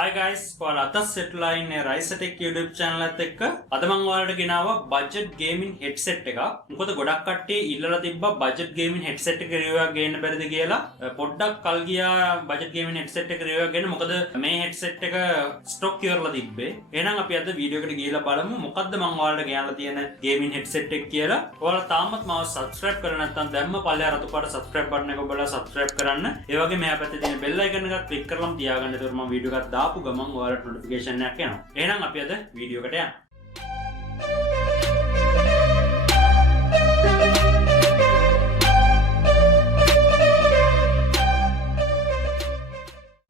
Hi guys, ඔයාලා අද සෙට්ලා ඉන්නේ Fantech YouTube channel එකත් එක්ක අද මම ඔයාලට ගෙනාවා budget gaming headset එකක්. මොකද ගොඩක් කට්ටිය ඉල්ලලා තිබ්බා budget gaming headset එක review එකක් ගේන්න බැරිද කියලා. පොඩ්ඩක් කල් ගියා budget gaming headset එක review එකක් ගන්න. මොකද මේ headset එක stock ඉවරලා තිබ්බේ. එහෙනම් අපි අද වීඩියෝ එකට ගිහලා බලමු මොකද්ද මම ඔයාලට ගෙනල්ලා තියෙන gaming headset එක කියලා. ඔයාලා තාමත් මාව subscribe කරලා නැත්නම් දැම්ම පල්ලෙහා රතු පාට subscribe button එක ඔබලා subscribe කරන්න. ඒ වගේම මෙහා පැත්තේ තියෙන bell icon එකත් click කරලාම තියාගන්න. ඒතකොට මම වීඩියෝ එකක් දාපු ගමන් ඔයාලට notification එකක් එනවා. එහෙනම් අපි අද වීඩියෝ එකට යමු.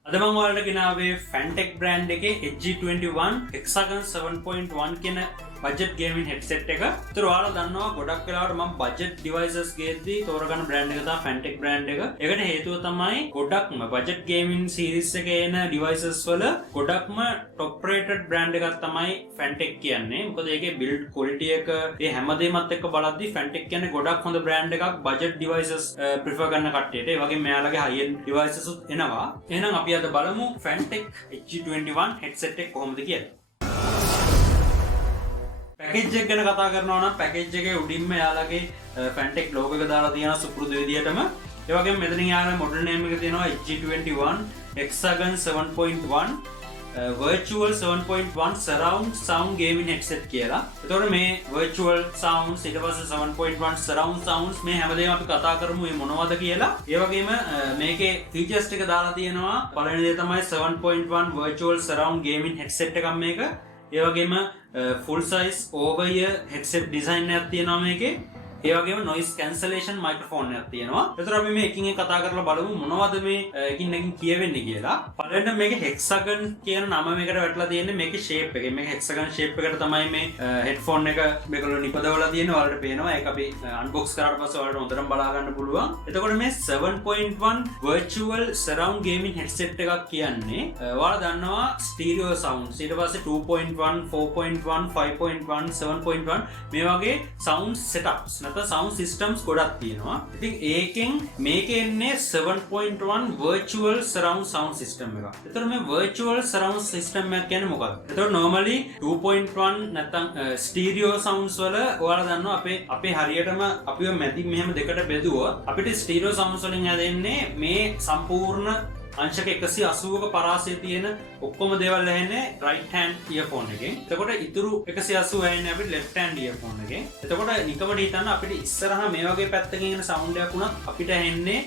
අද මම ඔයාලට ගෙනාවේ Fantech brand එකේ Hg21 Hg21 කියන budget gaming headset එක. ඒතර ඔයාලා දන්නවා ගොඩක් වෙලාවට මම budget devices ගේද්දී තෝරගන්න brand එක තමයි Fantech brand එක. ඒකට හේතුව තමයි ගොඩක්ම budget gaming series එකේ එන devices වල ගොඩක්ම top rated brand එකක් තමයි Fantech කියන්නේ. මොකද ඒකේ build quality එක ඒ හැමදේමත් එක්ක බලද්දී Fantech කියන්නේ ගොඩක් හොඳ brand එකක් budget devices prefer කරන කට්ටියට. ඒ වගේම මෙයාලගේ high end devices උත් එනවා. එහෙනම් අපි අද බලමු Fantech Hg21 headset එක කොහොමද කියලා. පැකේජ් එක ගැන කතා කරනවා නම් පැකේජ් එකේ උඩින්ම යාළගේ Fantech logo එක දාලා තියෙනවා සුපුරුදු විදියටම. ඒ වගේම මෙතනින් යාළගේ model name එක තියෙනවා Hg21 Hexagon 7.1 virtual 7.1 surround sound gaming headset කියලා. එතකොට මේ virtual sounds ඊට පස්සේ 7.1 surround sounds මේ හැමදේම අපි කතා කරමු මේ මොනවද කියලා. ඒ වගේම මේකේ features ටික දාලා තියෙනවා. පළවෙනි දේ තමයි 7.1 virtual surround gaming headset එකක් මේක. ඒ වගේම full size over ear headset design එකක් තියෙනවා මේකේ. ඒ වගේම noise cancellation microphone එකක් තියෙනවා. ඒතර අපි මේ එකින් එක කතා කරලා බලමු මොනවද මේ එකින් එකකින් කියවෙන්නේ කියලා. පළවෙනිට මේකේ hexagon කියන නම මේකට වැටලා තියෙන්නේ මේකේ shape එකේ. මේක hexagon shape එකට තමයි මේ headphone එක මේකවල නිපදවලා තියෙන්නේ. ඔයාලට පේනවා. ඒක අපි unbox කරාට පස්සේ ඔයාලට හොඳටම බලා ගන්න පුළුවන්. එතකොට මේ 7.1 virtual surround gaming headset එකක් කියන්නේ ඔයාලා දන්නවා stereo sounds ඊට පස්සේ 2.1 4.1 5.1 7.1 මේ වගේ sound setups sound systems ගොඩක් තියෙනවා. ඉතින් ඒකෙන් මේකේ එන්නේ 7.1 virtual surround sound system එකක්. ඒතර මේ virtual surround system එක කියන්නේ මොකක්ද? ඒතර normally 2.1 නැත්නම් stereo sounds වල ඔයාලා දන්නවා අපේ හරියටම අපිව මැදින් මෙහෙම දෙකට බෙදුවොත් අපිට stereo sounds වලින් හැදෙන්නේ මේ සම්පූර්ණ අංශක 180ක පරාසය තියෙන ඔක්කොම දේවල් ඇහෙන්නේ right hand earphone එකෙන්. එතකොට ඉතුරු 180 ඇහෙන්නේ අපිට left hand earphone එකෙන්. එතකොට නිකමට හිතන්න අපිට ඉස්සරහා මේ වගේ පැත්තකින් එන sound එකක් වුණත් අපිට ඇහෙන්නේ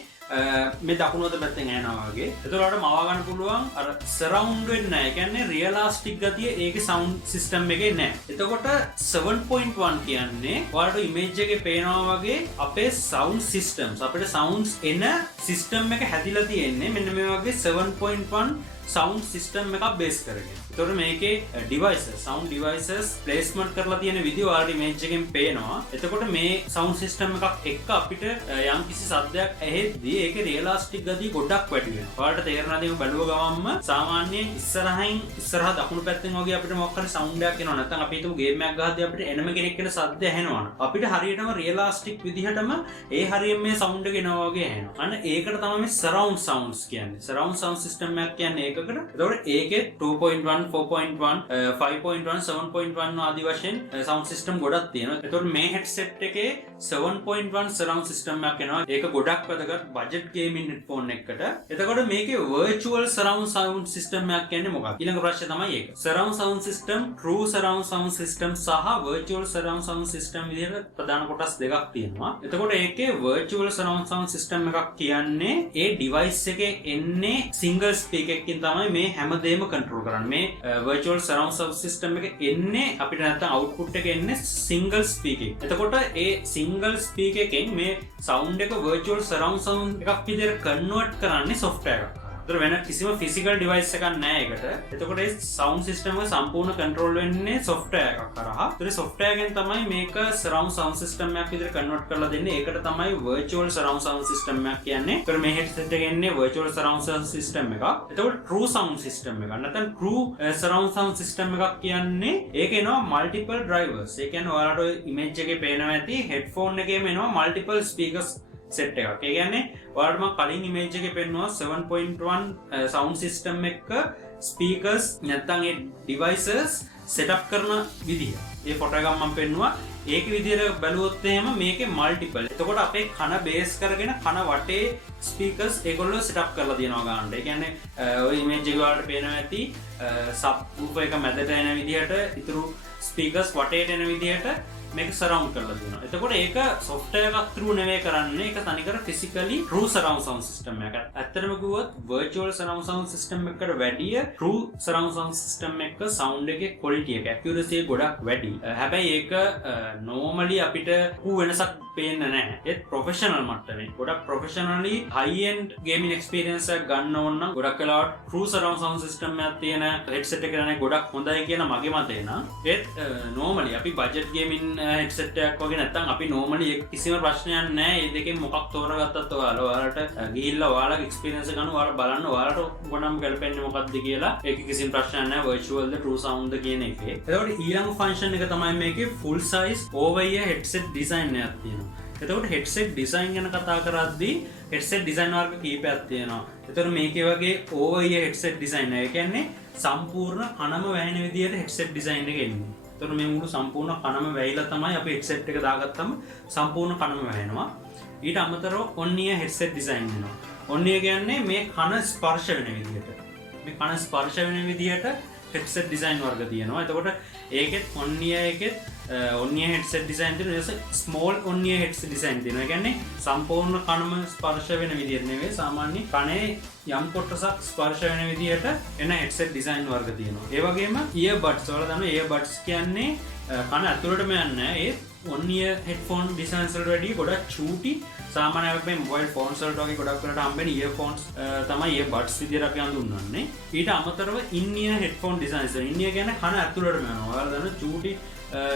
මේ දකුණු අත පැත්තෙන් ඇහෙනවා වගේ. එතකොට මවා ගන්න පුළුවන් අර surround වෙන්නේ නැහැ. ඒ කියන්නේ realistic ගතිය ඒකේ sound system එකේ නැහැ. එතකොට 7.1 කියන්නේ ඔයාලට image එකේ පේනවා වගේ අපේ sound systems අපිට sounds එන system එක හැදිලා තියෙන්නේ මෙන්න මේ වගේ 7.1 sound system එකක් base කරගෙන. එතකොට මේකේ devices sound devices placement කරලා තියෙන විදිය ඔයාලට image එකෙන් පේනවා. එතකොට මේ sound system එකක් එක්ක අපිට යම් කිසි සද්දයක් ඇහෙද්දී ඒකේ realistic ගතිය ගොඩක් වැඩි වෙනවා. ඔයාලට තේරෙනවා දෙයක් බැලුව ගමන්ම සාමාන්‍යයෙන් ඉස්සරහා දකුණු පැත්තෙන් වගේ අපිට මොකක් හරි sound එකක් එනවා. නැත්නම් අපි හිතමු game එකක් ගහද්දී අපිට එනම කෙනෙක් කියන සද්ද ඇහෙනවා. අපිට හරියටම realistic විදිහටම ඒ හරියෙන් මේ sound එක එනවා වගේ ඇහෙනවා. අන්න ඒකට තමයි මේ surround sounds කියන්නේ. surround sound system එකක් කියන්නේ ඒකකට. එතකොට ඒකේ 2.1 4.1 5.1 7.1 ආදී වශයෙන් sound system ගොඩක් තියෙනවා. එතකොට මේ headset එකේ 7.1 surround system එකක් එනවා. ඒක ගොඩක් වැදගත් budget gaming headphone එකකට. එතකොට මේකේ virtual surround sound system එකක් කියන්නේ මොකක්ද? ඊළඟ ප්‍රශ්නේ තමයි ඒක. surround sound system, true surround sound system සහ virtual surround sound system විදිහට ප්‍රධාන කොටස් දෙකක් තියෙනවා. එතකොට ඒකේ virtual surround sound system එකක් කියන්නේ ඒ device එකේ එන්නේ single speaker එකකින් තමයි මේ හැමදේම control කරන්නේ. මේ virtual surround sound system එක එන්නේ අපිට නැත්තම් output එක එන්නේ single speaker. එතකොට ඒ single speaker එකෙන් මේ sound එක virtual surround sound එකක් විදිහට convert කරන්නේ software එකක්. ඒතර වෙන කිසිම physical device එකක් නැහැ ඒකට. එතකොට ඒ sound system එක සම්පූර්ණ control වෙන්නේ software එකක් කරා. ඒතර software එකෙන් තමයි මේක surround sound system එකක් විදිහට convert කරලා දෙන්නේ. ඒකට තමයි virtual surround sound system එකක් කියන්නේ. ඒතර මේ headset එකේ එන්නේ virtual surround sound system එකක්. එතකොට true sound system එකක්. නැත්නම් true surround sound system එකක් කියන්නේ ඒක එනවා multiple drivers. ඒ කියන්නේ ඔයාලට image එකේ පේනවා ඇති headphone එකේම එනවා multiple speakers set එකක්. ඒ කියන්නේ ඔයාලට මම කලින් image එකේ පෙන්නුවා 7.1 sound system එක ස්පීකර්ස් නැත්තම් ඒ ඩිවයිසස් සෙටප් කරන විදිහ. ඒ ෆොටෝ එකක් මම පෙන්නුවා. ඒක විදිහට බැලුවොත් එහෙම මේකේ මල්ටිපල්. එතකොට අපේ කන බේස් කරගෙන කන වටේ ස්පීකර්ස් ඒගොල්ලෝ සෙටප් කරලා තියෙනවා ගන්නට. ඒ කියන්නේ ඔය ඉමේජ් එක වලට පේනවා ඇති සබ් වූෆර් එක මැදට එන විදිහට ඉතුරු ස්පීකර්ස් වටේට එන විදිහට මේක සරවුන්ඩ් කරලා තියෙනවා. එතකොට ඒක software එකක් through නෙවෙයි කරන්නේ. ඒක තනිකර physically true surround sound system එකක්. ඇත්තටම කිව්වොත් virtual surround sound system එකකට වැඩිය true surround sound system එක sound එකේ quality එක accuracy එක ගොඩක් වැඩි. හැබැයි ඒක normally අපිට වෙනසක් පේන්නේ නැහැ. ඒත් professional මට්ටමේ ගොඩක් professionally high end gaming experience එකක් ගන්න ඕන නම් ගොඩක් වෙලාවට true surround sound system එකක් තියෙන headset එක ගන්න ගොඩක් හොඳයි කියලා මගේ මතය නා. ඒත් normally අපි budget gaming headset එකක් වගේ නැත්නම් අපි normally කිසිම ප්‍රශ්නයක් නැහැ. මේ දෙකෙන් මොකක් තෝරගත්තත් ඔයාලට ගිහිල්ලා ඔයාලගේ experience එක ගන්න ඔයාලා බලන්න ඔයාලට ගොඩක් ගැලපෙන්නේ මොකක්ද කියලා. ඒක කිසිම ප්‍රශ්නයක් නැහැ. virtual ද true sound ද කියන එකේ. එතකොට ඊළඟ function එක තමයි මේකේ full size over ear headset design එකක් තියෙනවා. එතකොට headset design ගැන කතා කරද්දී headset design වර්ග කීපයක් තියෙනවා. එතකොට මේකේ වගේ over ear headset design එක කියන්නේ සම්පූර්ණ කනම වැහෙන විදියට headset design එක එන්නේ. එතකොට මේ මුළු සම්පූර්ණ කනම වැහිලා තමයි අපි headset එක දාගත්තම සම්පූර්ණ කනම වැහෙනවා. ඊට අමතරව on ear headset design වෙනවා. on ear කියන්නේ මේ කන ස්පර්ශ වෙන විදියට. මේ කන ස්පර්ශ වෙන විදියට headset design වර්ග තියෙනවා. එතකොට ඒකෙත් on ear එකෙත් on ear headset design තියෙනවා. small on ear headset design තියෙනවා. ඒ කියන්නේ සම්පූර්ණ කනම ස්පර්ශ වෙන විදියට නෙවෙයි සාමාන්‍ය කනේ යම් කොටසක් ස්පර්ශ වෙන විදියට එන headset design වර්ග තියෙනවා. ඒ වගේම earbuds වල තමයි earbuds කියන්නේ කන ඇතුළටම යන්නේ. ඒ on ear headphone designs වලට වැඩිය ගොඩක් චූටි සාමාන්‍යයෙන් අපි මොබයිල් ෆෝන්ස් වලට වගේ ගොඩක් වෙලාවට හම්බෙන earphones තමයි earbuds විදියට අපි හඳුන්වන්නේ. ඊට අමතරව in ear headphone designs. in ear කියන්නේ කන ඇතුළටම යනවා. ඔයාලා දන්න චූටි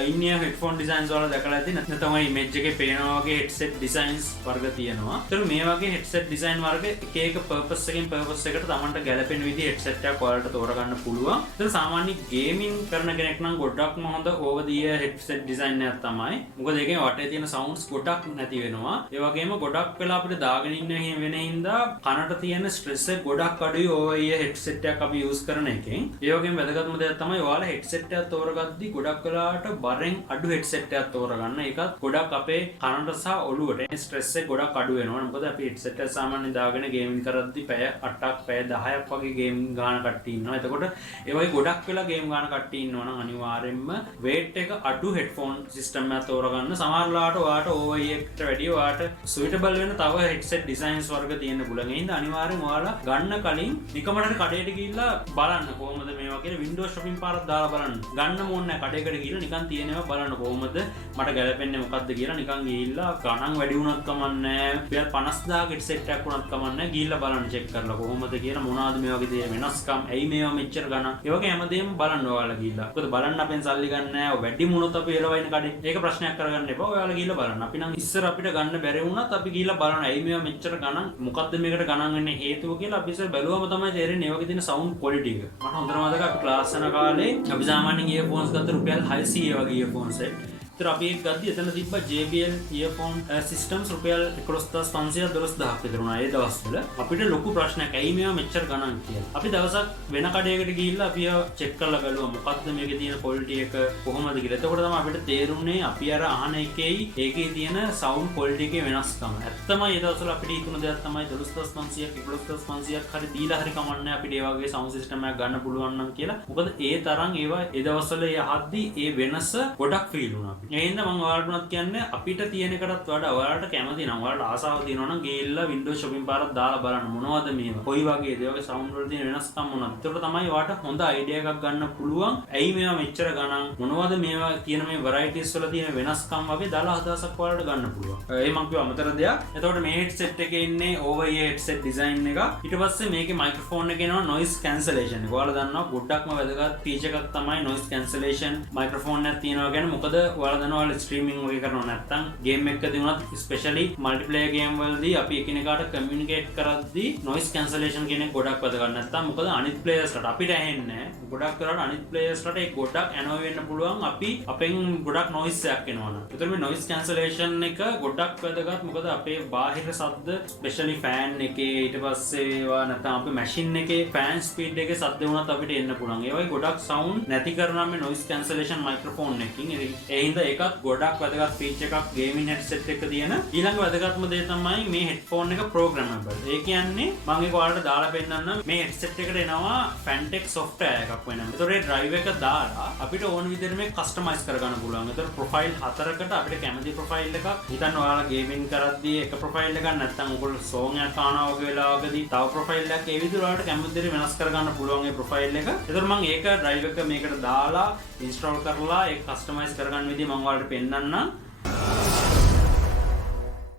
in ear headphone designs වල දැකලා ඇති නැත්නම් තමයි image එකේ පේනවා වගේ headset designs වර්ග තියෙනවා. ඒතර මේ වගේ headset design වර්ග එක එක purpose එකකින් purpose එකට තමන්ට ගැලපෙන විදිහ headset එකක් ඔයාලට තෝරගන්න පුළුවන්. ඒතර සාමාන්‍ය gaming කරන කෙනෙක් නම් ගොඩක්ම හොඳ over the ear headset design එකක් තමයි. මොකද ඒකෙන් වටේ තියෙන sounds ගොඩක් නැති වෙනවා. ඒ වගේම ගොඩක් වෙලා අපිට දාගෙන ඉන්න වෙන හින්දා කනට තියෙන stress එක ගොඩක් අඩුයි over ear headset එකක් අපි use කරන එකෙන්. ඒ වගේම වැදගත්ම දෙයක් තමයි ඔයාලා headset එකක් තෝරගද්දී ගොඩක් වෙලාවට බරෙන් අඩු headset එකක් තෝරගන්න. ඒකත් ගොඩක් අපේ කනට සහ ඔළුවට ස්ට්‍රෙස් එක ගොඩක් අඩු වෙනවා. මොකද අපි headset එක සාමාන්‍යයෙන් දාගෙන ගේමින් කරද්දී පැය 8ක් පැය 10ක් වගේ ගේම් ගාන කට්ටිය ඉන්නවා. එතකොට ඒ වගේ ගොඩක් වෙලා ගේම් ගාන කට්ටිය ඉන්නවා නම් අනිවාර්යයෙන්ම weight එක අඩු headphone system එකක් තෝරගන්න. සමහරලාට ඔයාට over ear එකට වැඩිය ඔයාට suitable වෙන තව headset designs වර්ග තියෙන්න පුළුවන්. ඒ හින්දා අනිවාර්යෙන් ඔයාලා ගන්න කලින් නිකමකට කඩේට ගිහිල්ලා බලන්න කොහොමද මේවා කියලා window shopping පාරක් දාලා බලන්න. ගන්න ඕනේ නැහැ කඩේකට ගිහිල්ලා නිකන් තියෙනවා බලන්න කොහොමද මට ගැලපෙන්නේ මොකක්ද කියලා නිකන් ගිහිල්ලා ගණන් වැඩි වුණත් කමන්නේ රුපියල් 50000 headset එකක් වුණත් කමන්නේ ගිහිල්ලා බලන්න චෙක් කරලා කොහොමද කියලා මොනවද මේ වගේ දේ වෙනස්කම් ඇයි මේවා මෙච්චර ගණන් ඒ වගේ හැමදේම බලන්න ඔයාලා ගිහිල්ලා මොකද බලන්න අපෙන් සල්ලි ගන්න නැහැ වැඩි මුණොත් අපි එළවයින් කඩේ ඒක ප්‍රශ්නයක් කරගන්න එපා ඔයාලා ගිහිල්ලා බලන්න අපි නම් ඉස්සර අපිට ගන්න බැරි වුණත් අපි ගිහිල්ලා බලන්න ඇයි මේවා මෙච්චර ගණන් මොකක්ද මේකට ගණන් වෙන්නේ හේතුව කියලා අපි ඉස්සර බැලුවම තමයි තේරෙන්නේ ඒ වගේ තියෙන sound quality එක මට හොඳට මතකයි අපි ක්ලාස් යන කාලේ අපි සාමාන්‍යයෙන් earphones ගත්ත රුපියල් 600 වගේ earphones set तर අපි එක ගද්දි එතන තිබ්බ JBL earphone systems රුපියල් 11500 12000ක් විතර වුණා ඒ දවස්වල අපිට ලොකු ප්‍රශ්නයක් ඇයි මේවා මෙච්චර ගණන් කියලා. අපි දවසක් වෙන කඩේකට ගිහිල්ලා අපි චෙක් කරලා බලුවා මොකද්ද මේකේ තියෙන quality එක කොහොමද කියලා. එතකොට තමයි අපිට තේරුනේ අපි අර අහන එකේයි ඒකේ තියෙන sound quality එකේ වෙනස්කම. ඇත්තමයි ඒ දවස්වල අපිට හිතුණ දෙයක් තමයි 12500ක් 11500ක් හරි දීලා හරි කමන්නේ අපිට ඒ වගේ sound system එකක් ගන්න පුළුවන් නම් කියලා. මොකද ඒ තරම් ඒවා ඒ දවස්වල යහද්දි ඒ වෙනස ගොඩක් ෆීල් වුණා අපිට. ඒ හින්දා මම ඔයාලට උනත් කියන්නේ අපිට තියෙන එකටත් වඩා ඔයාලට කැමති නම් ඔයාලට ආසාව තියෙනවා නම් ගිහිල්ලා window shopping පාරක් දාලා බලන්න මොනවද මේවා. කොයි වගේද ඒ වගේ sound වල තියෙන වෙනස්කම් මොනවද. ඒකට තමයි ඔයාලට හොඳ idea එකක් ගන්න පුළුවන්. ඇයි මේවා මෙච්චර ගණන් මොනවද මේවා තියෙන මේ varieties වල තියෙන වෙනස්කම් වගේ දාලා අදහසක් ඔයාලට ගන්න පුළුවන්. ඒ මම කිව්ව අමතර දෙයක්. එතකොට මේ headset එකේ ඉන්නේ over ear headset design එක. ඊට පස්සේ මේකේ microphone එකේ එනවා noise cancellation එක. ඔයාලා දන්නවා ගොඩක්ම වැදගත් feature එකක් තමයි noise cancellation microphone එකක් තියෙනවා කියන්නේ මොකද ඔයාලා හදනවා ස්ට්‍රීමින් වගේ කරනවා නැත්නම් ගේම් එකකදී උනත් ස්පෙෂලි මල්ටිප්ලේයර් ගේම් වලදී අපි එකිනෙකාට කමියුනිකේට් කරද්දී නොයිස් කැන්සලේෂන් කියන එක ගොඩක් වැදගත්. නැත්නම් මොකද අනිත් ප්ලේයර්ස්ලට අපිට ඇහෙන්නේ ගොඩක් කරාට අනිත් ප්ලේයර්ස්ලට ඒක ගොඩක් ඇනෝ වෙන්න පුළුවන් අපි අපෙන් ගොඩක් නොයිස් එකක් එනවනම්. ඒතර මේ නොයිස් කැන්සලේෂන් එක ගොඩක් වැදගත්. මොකද අපේ බාහිර ශබ්ද ස්පෙෂලි ෆෑන් එකේ ඊට පස්සේ ඒවා නැත්නම් අපේ මැෂින් එකේ ෆෑන් ස්පීඩ් එකේ ශබ්ද වුණත් අපිට එන්න පුළුවන්. ඒ වගේ ගොඩක් සවුන්ඩ් නැති කරනවා මේ නොයිස් කැන්සලේෂන් මයික්‍රොෆෝන් එකකින්. ඒ හින්දා ඒකත් ගොඩක් වැදගත් ෆීචර් එකක් ගේමින් හෙඩ්සෙට් එක තියෙන. ඊළඟ වැදගත්ම දේ තමයි මේ හෙඩ්ෆෝන් එක ප්‍රෝග්‍රෑමබල්. ඒ කියන්නේ මම ඒක ඔයාලට දාලා පෙන්නන්නම්. මේ හෙඩ්සෙට් එකට එනවා Fantech software එකක් වෙනවා. ඒතකොට ඒ ඩ්‍රයිව් එක දාලා අපිට ඕන විදිහට මේ කස්ටමයිස් කරගන්න පුළුවන්. ඒතකොට ප්‍රොෆයිල් 4කට අපිට කැමති ප්‍රොෆයිල් එකක් හිතන්න ඔයාලා ගේමින් කරද්දී එක ප්‍රොෆයිල් එකක් නැත්නම් ඔයගොල්ලෝ සෝන් එකක් අහනවා වගේ වෙලාවකදී තව ප්‍රොෆයිල් එකක් ඒ විදිහට ඔයාලට කැමති විදිහට වෙනස් කරගන්න පුළුවන් ඒ ප්‍රොෆයිල් එක. ඒතකොට මම ඒක ඩ්‍රයිව් එක මේකට දාලා ඉන්ස්ටෝල් කරලා ඒක කස්ටමයිස් කරගන්න විදිහ මම ඔයාලට පෙන්නන්නම්.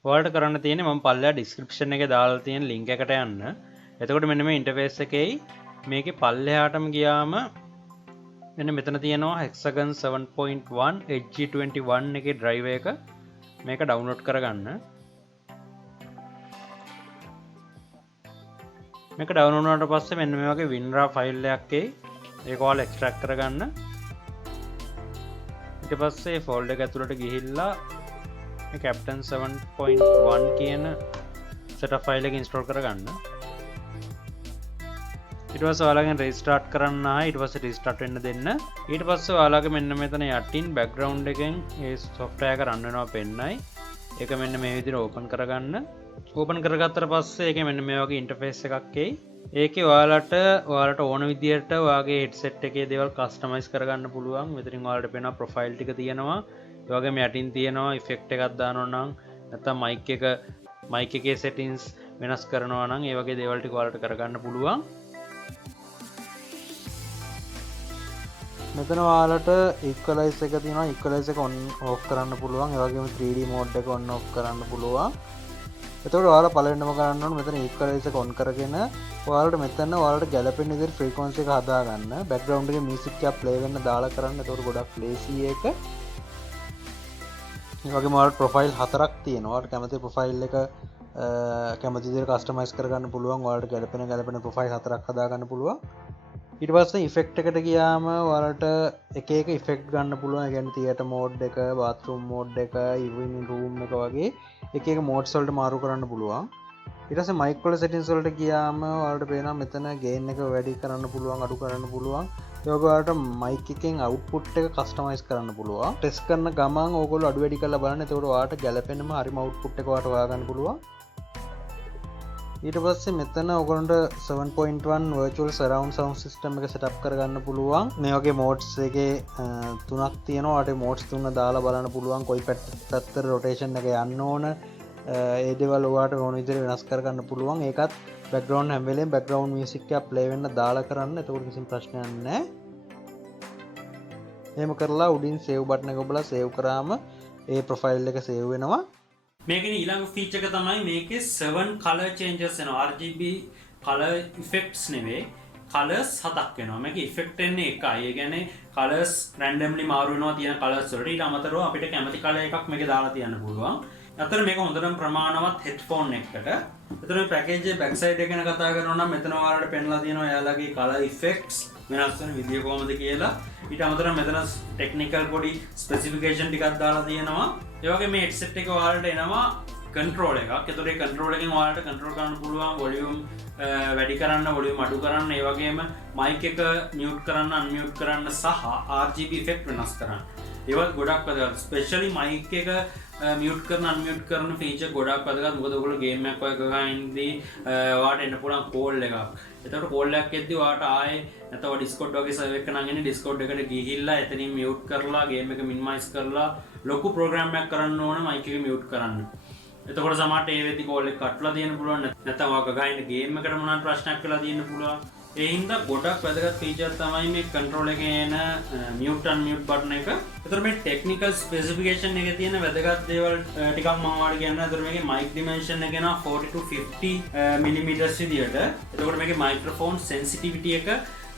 ඔයාලට කරන්න තියෙන්නේ මම පල්ලෙහා ඩිස්ක්‍රිප්ෂන් එකේ දාලා තියෙන ලින්ක් එකට යන්න. එතකොට මෙන්න මේ ඉන්ටර්ෆේස් එකේයි මේකේ පල්ලෙහාටම ගියාම මෙන්න මෙතන තියෙනවා Hexagon 7.1 Hg21 එකේ ඩ්‍රයිවර් එක මේක ඩවුන්ලෝඩ් කරගන්න. මේක ඩවුන්ලෝඩ් වුණාට පස්සේ මෙන්න මේ වගේ WinRAR ෆයිල් එකක් එයි. ඒක ඔයාලා එක්ස්ට්‍රැක්ට් කරගන්න. ඊට පස්සේ ෆෝල්ඩර් එක ඇතුළට ගිහිල්ලා මේ Captain 7.1 කියන setup ෆයිල් එක ඉන්ස්ටෝල් කරගන්න. ඊට පස්සේ ඔයාලගෙන් රීස්ටාර්ට් කරන්න ආයි ඊට පස්සේ රීස්ටාර්ට් වෙන්න දෙන්න. ඊට පස්සේ ඔයාලගේ මෙන්න මෙතන යටින් බෑග්ග්‍රවුන්ඩ් එකෙන් මේ software එක රන් වෙනවා පෙන්නයි. ඒක මෙන්න මේ විදිහට ඕපන් කරගන්න. ඕපන් කරගත්තට පස්සේ ඒකේ මෙන්න මේ වගේ ඉන්ටර්ෆේස් එකක් එයි. ඒකේ ඔයාලට ඕන විදිහට ඔයාගේ හෙඩ්සෙට් එකේ දේවල් කස්ටමයිස් කරගන්න පුළුවන්. මෙතනින් ඔයාලට පේනවා ප්‍රොෆයිල් ටික තියෙනවා. ඒ වගේම යටින් තියෙනවා ඉෆෙක්ට් එකක් දානවා නම් නැත්නම් මයික් එකේ settings වෙනස් කරනවා නම් ඒ වගේ දේවල් ටික ඔයාලට කරගන්න පුළුවන්. මෙතන ඔයාලට equalize එක තියෙනවා. equalize එක on off කරන්න පුළුවන්. ඒ වගේම 3D mode එක on off කරන්න පුළුවන්. එතකොට ඔයාලා පළවෙනිම කරන්න ඕනේ මෙතන equalize එක on කරගෙන ඔයාලට මෙතන ඔයාලට ගැලපෙන විදිහට frequency එක හදාගන්න. background එකේ music එකක් play වෙන්න දාලා කරන්න. එතකොට ගොඩක් lazy එක. ඒ වගේම ඔයාලට profile 4ක් තියෙනවා. ඔයාලට කැමති profile එක කැමති විදිහට customize කරගන්න පුළුවන්. ඔයාලට ගැලපෙන profile 4ක් හදාගන්න පුළුවන්. ඊට පස්සේ ඉෆෙක්ට් එකට ගියාම ඔයාලට එක එක ඉෆෙක්ට් ගන්න පුළුවන්. ඒ කියන්නේ තියටර් මෝඩ් එක, බාත්රූම් මෝඩ් එක, ඉවිනින් රූම් එක වගේ එක එක මෝඩ්ස් වලට මාරු කරන්න පුළුවන්. ඊට පස්සේ මයික් වල සෙටින්ග්ස් වලට ගියාම ඔයාලට පේනවා මෙතන ගේන් එක වැඩි කරන්න පුළුවන්, අඩු කරන්න පුළුවන්. ඒ වගේ ඔයාලට මයික් එකෙන් අවුට්පුට් එක කස්ටමයිස් කරන්න පුළුවන්. ටෙස්ට් කරන ගමන් ඕගොල්ලෝ අඩු වැඩි කරලා බලන්න. එතකොට ඔයාලට ගැලපෙනම හරිම අවුට්පුට් එක ඔයාලට හොයාගන්න පුළුවන්. ඊට පස්සේ මෙතන ඔයගොල්ලන්ට 7.1 virtual surround sound system එක setup කරගන්න පුළුවන්. මේ වගේ modes එකේ තුනක් තියෙනවා. ඔයාලට modes තුන දාලා බලන්න පුළුවන්. කොයි පැත්තට rotation එක යන්න ඕන. ඒ දේවල් ඔයාලට ඕන විදිහට වෙනස් කරගන්න පුළුවන්. ඒකත් background හැම වෙලේම background music එකක් play වෙන්න දාලා කරන්න. එතකොට කිසිම ප්‍රශ්නයක් නැහැ. එහෙම කරලා උඩින් save button එක ඔබලා save කරාම ඒ profile එක save වෙනවා. මේකේ ඊළඟ ෆීචර් එක තමයි මේකේ 7 color changes වෙනවා. RGB color effects නෙවෙයි colors 7ක් වෙනවා. මේකේ effect එන්නේ එකයි. ඒ කියන්නේ colors randomly මාරු වෙනවා තියෙන colors වලට. ඊට අමතරව අපිට කැමති color එකක් මේකේ දාලා තියන්න පුළුවන්. අතන මේක හොඳටම ප්‍රමාණවත් headphone එකකට. එතන මේ පැකේජ් එකේ back side එක ගැන කතා කරනවා නම් මෙතන ඔයාලට පෙන්ලා තියෙනවා එයාලගේ color effects වෙනස් වෙන විදිය කොහොමද කියලා. ඊට අමතරව මෙතන technical පොඩි specification ටිකක් දාලා තියෙනවා. ඒ වගේ මේ headset එක ඔයාලට එනවා control එකක්. ඒතකොට ඒ control එකෙන් ඔයාලට control කරන්න පුළුවන් volume වැඩි කරන්න, volume අඩු කරන්න, ඒ වගේම mic එක mute කරන්න, unmute කරන්න සහ RGB effect වෙනස් කරන්න. ඒවත් ගොඩක් වැදගත්. ස්පෙෂලි mic එක mute කරන unmute කරන feature ගොඩක් වැදගත්. මොකද ඔයගොල්ලෝ game එකක් වගේ ගහනදී ඔයාලට එන්න පුළුවන් call එකක්. එතකොට call එකක් එද්දී ඔයාලට ආයේ නැත්නම් Discord වගේ server එක නම් එන්නේ Discord එකට ගිහිල්ලා එතනින් mute කරලා game එක minimize කරලා ලොකු program එකක් කරන්න ඕන mic එක mute කරන්න. එතකොට සමහරට ඒ වෙද්දි call එක කටලා තියෙන්න පුළුවන්. නැත්නම් ඔයාලා ගහන game එකට මොනවාට ප්‍රශ්නයක් වෙලා තියෙන්න පුළුවන්. ඒ හින්දා ගොඩක් වැදගත් feature තමයි මේ control එකේ එන mute unmute button එක. ඒතර මේ technical specification එකේ තියෙන වැදගත් දේවල් ටිකක් මම ඔයාලට කියන්නම්. ඒතර මේකේ mic dimension එක එනවා 40 to 50 mm විදියට. එතකොට මේකේ microphone sensitivity එක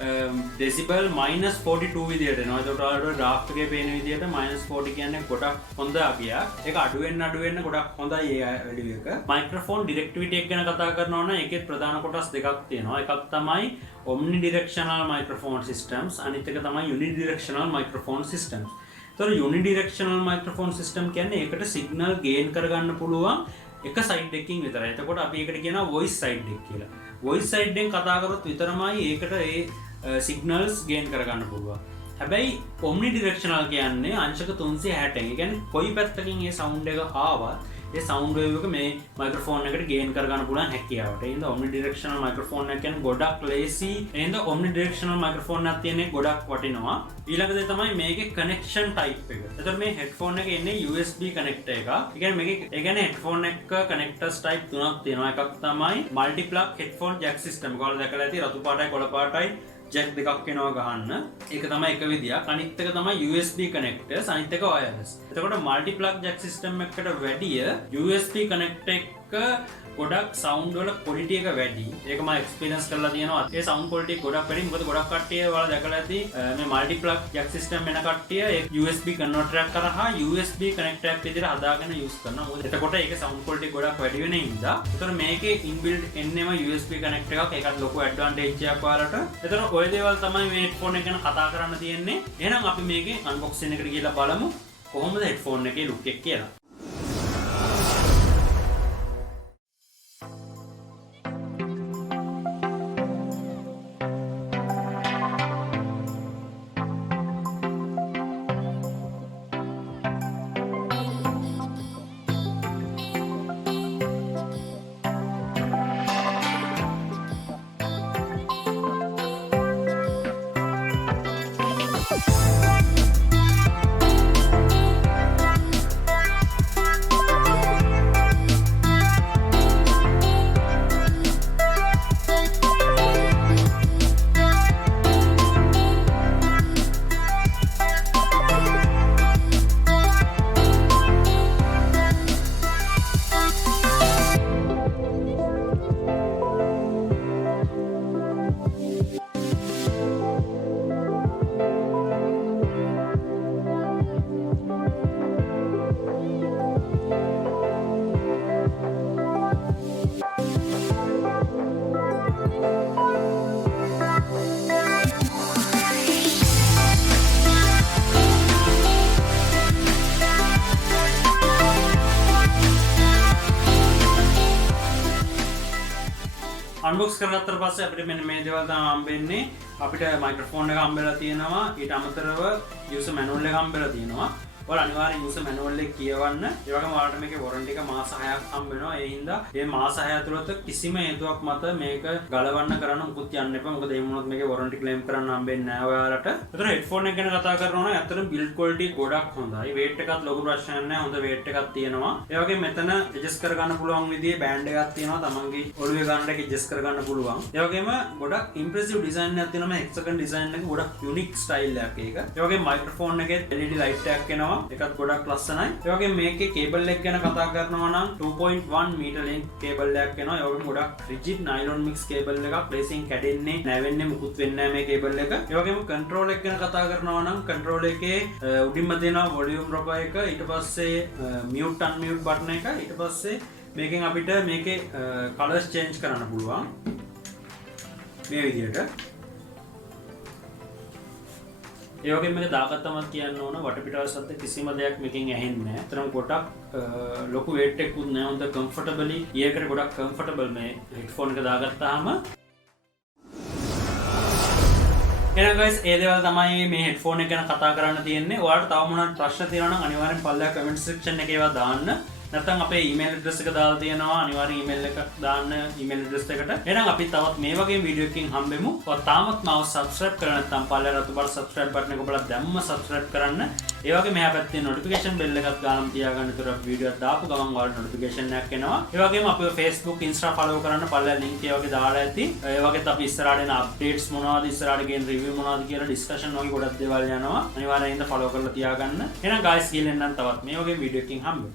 ඩෙසිබල් -42 විදියට එනවා. ඒකට ඔයාලට graph එකේ පේන විදියට -40 කියන්නේ ගොඩක් හොඳ අගයක්. ඒක අඩු වෙන්න ගොඩක් හොඳයි ඒ වැලියු එක. මයික්‍රොෆෝන් ඩිරෙක්ටිවිටි එක ගැන කතා කරනවා නම් ඒකේ ප්‍රධාන කොටස් දෙකක් තියෙනවා. එකක් තමයි omnidirectional microphone systems, අනිත් එක තමයි unidirectional microphone systems. ඒතර unidirectional microphone system කියන්නේ ඒකට signal gain කරගන්න පුළුවන් එක සයිඩ් එකකින් විතරයි. එතකොට අපි ඒකට කියනවා voice side එක කියලා. voice side එකෙන් කතා කරොත් විතරමයි ඒකට ඒ signals gain කරගන්න පුළුවන්. හැබැයි omnidirectional කියන්නේ අංශක 360. ඒ කියන්නේ කොයි පැත්තකින් මේ sound එක ආවත් ඒ sound wave එක මේ microphone එකට gain කරගන්න පුළුවන් හැකියාවට. ඒ හින්දා omnidirectional microphone එක කියන්නේ ගොඩක් lazy. ඒ හින්දා omnidirectional microphone එකක් තියෙන්නේ ගොඩක් වටිනවා. ඊළඟ දේ තමයි මේකේ connection type එක. එතකොට මේ headphone එකේ එන්නේ USB connector එකක්. ඒ කියන්නේ මේකේ ඒ කියන්නේ headphone එක connectors type තුනක් තියෙනවා. එකක් තමයි multi plug headphone jack system. ඔයාලා දැකලා ඇති රතු පාටයි කොළ පාටයි jack දෙකක් එනවා ගහන්න. ඒක තමයි එක විදියක්. අනිත් එක තමයි USB connectors, අනිත් එක wireless. එතකොට multi plug jack system එකකට වැඩිය USB connector එක ගොඩක් sound වල quality එක වැඩි. ඒක මම experience කරලා තියෙනවා. ඒ sound quality එක ගොඩක් වැඩි. මොකද ගොඩක් කට්ටිය ඔයාලා දැකලා ඇති මේ multi plug jack system එන කට්ටිය ඒ USB converter එකක් කරහා USB connector එකක් විදිහට හදාගෙන use කරනවා. මොකද එතකොට ඒකේ sound quality ගොඩක් වැඩි වෙන හින්දා. ඒතර මේකේ inbuilt එන්නේම USB connector එකක්. ඒකත් ලොකු advantage එකක් ඔයාලට. ඒතර ඔය දේවල් තමයි මේ headphone එක ගැන කතා කරන්න තියෙන්නේ. එහෙනම් අපි මේකේ unboxing එකට ගිහලා බලමු කොහොමද headphone එකේ look එක කියලා. අන්බොක්ස් කරගත්තට පස්සේ අපිට මෙන්න මේ දේවල් තමයි හම්බෙන්නේ. අපිට මයික්‍රොෆෝන් එක හම්බෙලා තියෙනවා. ඊට අමතරව user manual එක හම්බෙලා තියෙනවා. ඔයාලා අනිවාර්යෙන් user manual එක කියවන්න. ඒ වගේම ඔයාලට මේකේ warranty එක මාස 6ක් හම්බ වෙනවා. ඒ හින්දා මේ මාස 6 ඇතුළත කිසිම හේතුවක් මත මේක ගලවන්න කරන්න මුකුත් යන්න එපා. මොකද එහෙම වුණොත් මේකේ warranty claim කරන්න හම්බෙන්නේ නැහැ ඔයාලට. ඒතර headphone එක ගැන කතා කරනවා නම් ඇත්තටම build quality ගොඩක් හොඳයි. weight එකත් ලොකු ප්‍රශ්නයක් නැහැ. හොඳ weight එකක් තියෙනවා. ඒ වගේම මෙතන adjust කරගන්න පුළුවන් විදිහේ band එකක් තියෙනවා. තමන්ගේ ඔළුවේ ගන්න එක adjust කරගන්න පුළුවන්. ඒ වගේම ගොඩක් impressive design එකක් තියෙනවා. මේ hexagon design එක ගොඩක් unique style එකක් ඒක. ඒ වගේම microphone එකේ LED light එකක් එනවා. එකත් ගොඩක් ලස්සනයි. ඒ වගේම මේකේ කේබල් එක ගැන කතා කරනවා නම් 2.1 meter length කේබල් එකක් එනවා. ඒ වගේම ගොඩක් rigid nylon mix කේබල් එකක්. රේසින් කැඩෙන්නේ නැවෙන්නේ මුකුත් වෙන්නේ නැහැ මේ කේබල් එක. ඒ වගේම control එක ගැන කතා කරනවා නම් control එකේ උඩින්ම දෙනවා volume drop එක. ඊට පස්සේ mute unmute button එක. ඊට පස්සේ මේකෙන් අපිට මේකේ colors change කරන්න පුළුවන්. මේ විදිහට ඒ වගේම මේක දාගත්තම කියන්න ඕන වටපිටාව සද්ද කිසිම දෙයක් මේකෙන් ඇහෙන්නේ නැහැ. ඒතරම් ගොඩක් ලොකු weight එකකුත් නැහැ. හොඳ comfortably ඊයකට ගොඩක් comfortable මේ headphone එක දාගත්තාම. එහෙනම් guys ඒ දේවල් තමයි මේ headphone එක ගැන කතා කරන්න තියෙන්නේ. ඔයාලට තව මොනවාද ප්‍රශ්න තියෙනවා නම් අනිවාර්යෙන් පල්ලෙහා comment section එකේ ඒවා දාන්න. නැත්නම් අපේ email address එක දාලා තියෙනවා. අනිවාර්යෙන් email එකක් දාන්න email address එකට. එහෙනම් අපි තවත් මේ වගේ වීඩියෝ එකකින් හම්බෙමු. ඔයා තාමත් මාව subscribe කරලා නැත්නම් පල්ලෙහා රතු පාට subscribe button එක ඔබලා දැම්ම subscribe කරන්න. ඒ වගේම මෙහා පැත්තේ notification bell එකක් ගාලා තියාගන්න. ඒතර අපි වීඩියෝ එකක් දාපු ගමන් ඔයාලට notification එකක් එනවා. ඒ වගේම අපේ Facebook Insta follow කරන්න පල්ලෙහා link එක වගේ දාලා ඇති. ඒ වගේත් අපි ඉස්සරහට එන updates මොනවද ඉස්සරහට ගෙන් review මොනවද කියලා discussion වගේ ගොඩක් දේවල් යනවා. අනිවාර්යෙන් follow කරලා තියාගන්න. එහෙනම් guys ගිහින් එන්නම් තවත් මේ වගේ වීඩියෝ එකකින් හම්බෙමු.